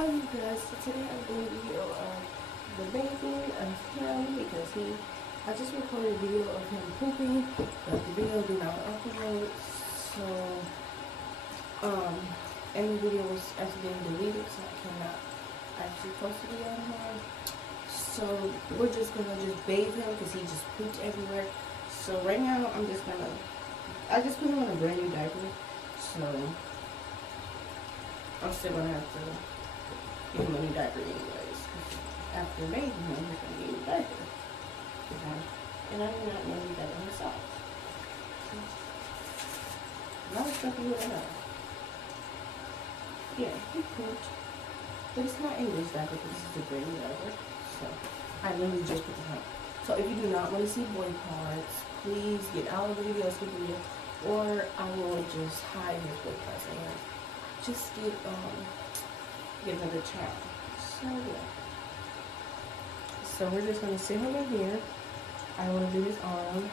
Hi you guys, so today I'm doing a video of the bathing of him because I just recorded a video of him pooping, but the video did not upload, so, and the video was accidentally deleted, so I cannot actually post the video on here. So we're just gonna bathe him because he just pooped everywhere. So right now I just put him on a brand new diaper, so I'm still gonna have to give him a new diaper anyways. After bathing him, he's gonna need a new diaper. And I do not know any diaper myself. A lot of stuff you wouldn't know. Yeah, he pooped. But it's not English diaper because this is a brand new diaper. So I literally just put this on. So if you do not want to see boy parts, please get out of the video, skip the video, or I will just hide his boy parts and just get another child. So yeah. So we're just gonna sit him in here. I want to do his arm.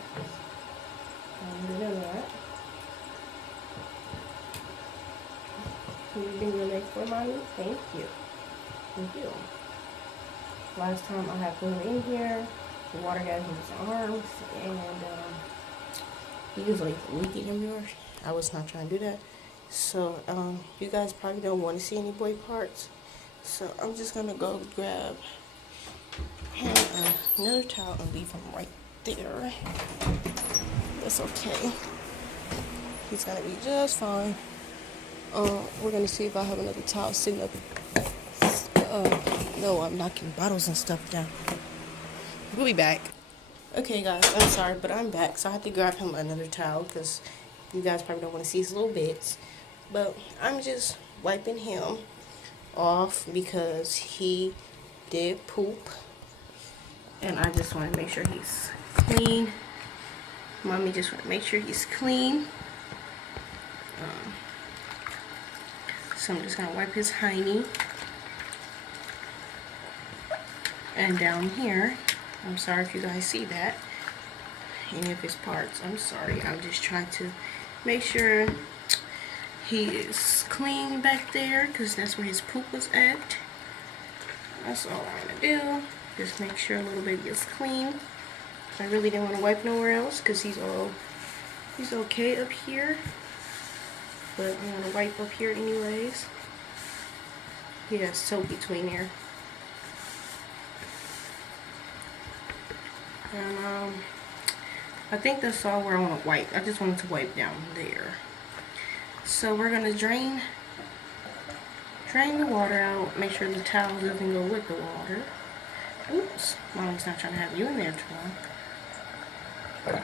And do that. Can you bring your legs for mommy? Thank you. Thank you. Last time I had put him in here, the water got in his arms, and he was like leaking everywhere. I was not trying to do that. So you guys probably don't want to see any boy parts. So I'm just gonna go grab him another towel and leave him right there. That's okay. He's gonna be just fine. We're gonna see if I have another towel sitting up. No, I'm knocking bottles and stuff down. We'll be back. Okay guys, I'm sorry, but I'm back. So I have to grab him another towel because you guys probably don't want to see his little bits. But I'm just wiping him off because he did poop. And I just want to make sure he's clean. Mommy just want to make sure he's clean. So I'm just going to wipe his hiney. And down here, I'm sorry if you guys see that, any of his parts, I'm sorry. I'm just trying to make sure he is clean back there because that's where his poop was at. That's all I'm going to do. Just make sure a little bit gets clean. I really didn't want to wipe nowhere else because he's okay up here. But I'm going to wipe up here anyways. He has soap between here. And I think that's all where I want to wipe. I just wanted to wipe down there. So we're going to drain the water out. Make sure the towel doesn't go with the water. Oops, Mommy's not trying to have you in there too long.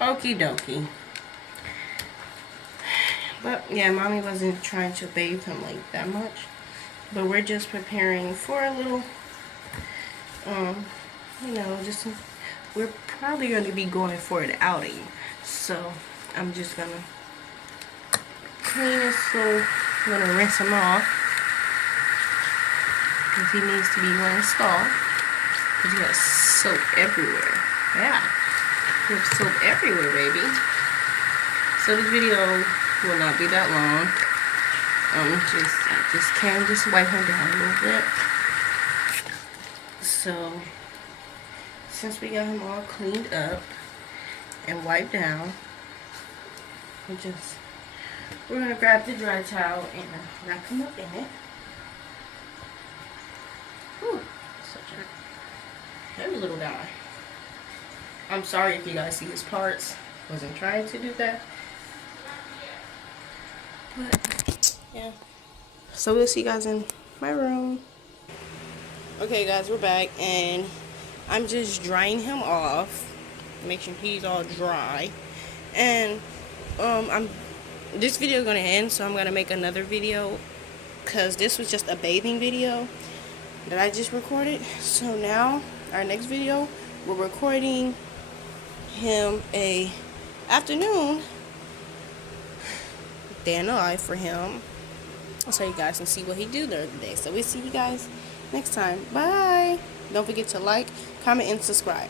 Okie dokie. But yeah, Mommy wasn't trying to bathe him like that much. But we're just preparing for a little, we're probably going to be going for an outing. So I'm just going to clean his soap. I'm going to rinse him off because he needs to be rinsed off because he has soap everywhere. Yeah, you have soap everywhere, baby. So this video will not be that long. I just wipe him down a little bit. So since we got him all cleaned up and wiped down, we're gonna grab the dry towel and wrap him up in it. Whew, such a heavy little guy. I'm sorry if you guys see his parts. Wasn't trying to do that. But yeah. So we'll see you guys in my room. Okay guys, we're back and I'm just drying him off. Making sure he's all dry. And this video is gonna end, so I'm gonna make another video because this was just a bathing video that I just recorded. So now our next video, we're recording him a afternoon day in the life for him. So you guys can see what he do during the day. So we'll see you guys next time. Bye. Don't forget to like, comment, and subscribe.